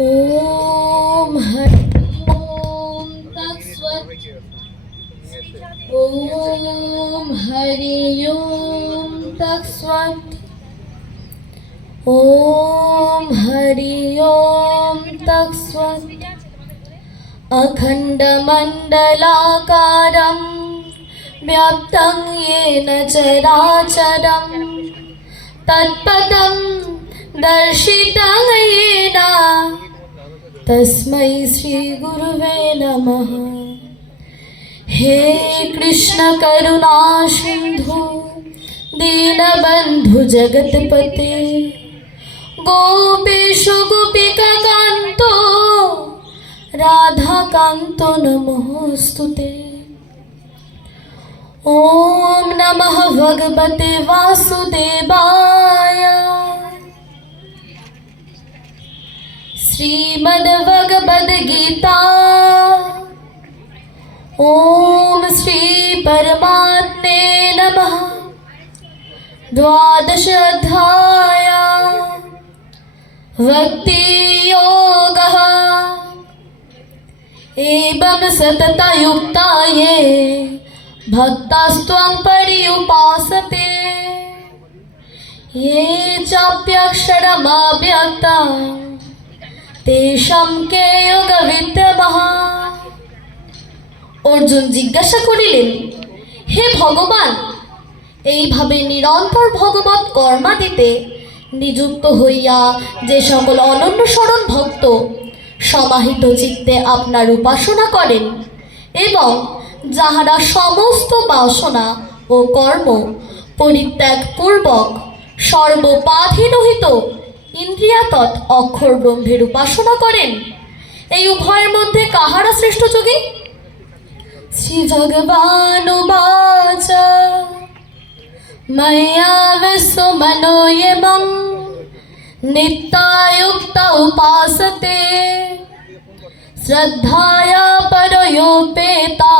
ओम हरि ओम तत्सत्। ओम हरि ओम तत्सत्। ओम हरि ओम तत्सत्। अखण्डमण्डलाकारं व्याप्तं येन चराचरं तत्पदं दर्शितं येन तस्मै श्री गुरुवे नमः। हे कृष्ण करुणा सिंधु दीनबंधु जगतपते गोपेशु गोपिका कांतो राधा कांतो नमोस्तुते। ओम नमः भगवते वासुदेवाय। श्रीमद्भगवद गीता ओम श्री परमात्मे नमः। द्वादश अध्याय भक्ति योगः। एवं सतता युक्ता ये भक्तास्त्वं पर्युपासते ये चाप्यक्षरमव्यक्तं तेषां के योगविद्यमः। अर्जुन जिज्ञासा करिलेन, हे भगवान, এইভাবে নিরন্তর ভগবত কর্মাদিতে নিযুক্ত হইয়া যে সকল অনন্য শরণ ভক্ত সমাহিত চিত্তে আপনার উপাসনা করেন এবং যাহারা সমস্ত বাসনা ও কর্ম পরিত্যাগ পূর্বক সর্ববাধিরহিত ইন্দ্রিয়াতৎ অক্ষর ব্রহ্মের উপাসনা করেন, এই উভয়ের মধ্যে কাহারা শ্রেষ্ঠ যোগী? শ্রী ভগবান উবাচ मया विश्वमनो येमं नित्यायुक्ता उपासते श्रद्धाया परयोपेता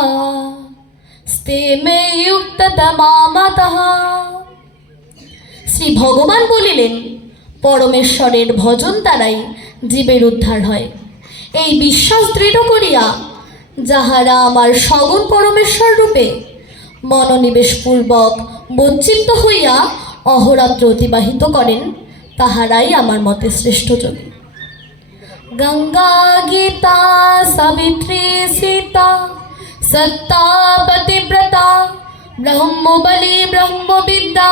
स्ते मे युक्ततमा मतः। শ্রী ভগবান বলিলেন, পরমেশ্বরের ভজন দ্বারাই জীবের উদ্ধার হয়। এই বিশ্বাস দৃঢ় করিয়া যাহারা আমার সগুণ পরমেশ্বর রূপে মনোনিবেশ পূর্বক বঞ্চিত হইয়া অহরাত্র অতিবাহিত করেন, তাহারাই আমার মতে শ্রেষ্ঠ যোগী। গঙ্গা গীতা সাবিত্রী সীতা সত্তা পতিব্রতা ব্রহ্মবলী ব্রহ্মবিদ্যা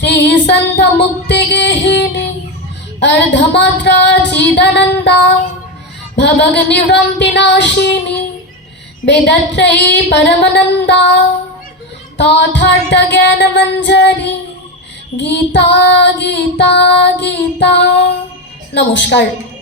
ত্রিসন্ধ মুক্তি গেহিনী अर्धमात्रा चिदानंदा भवग्निव्रम विनाशिनी वेदत्रयी परमानंदा तथार्थ ज्ञान मंजरी गीता गीता गीता। नमस्कार।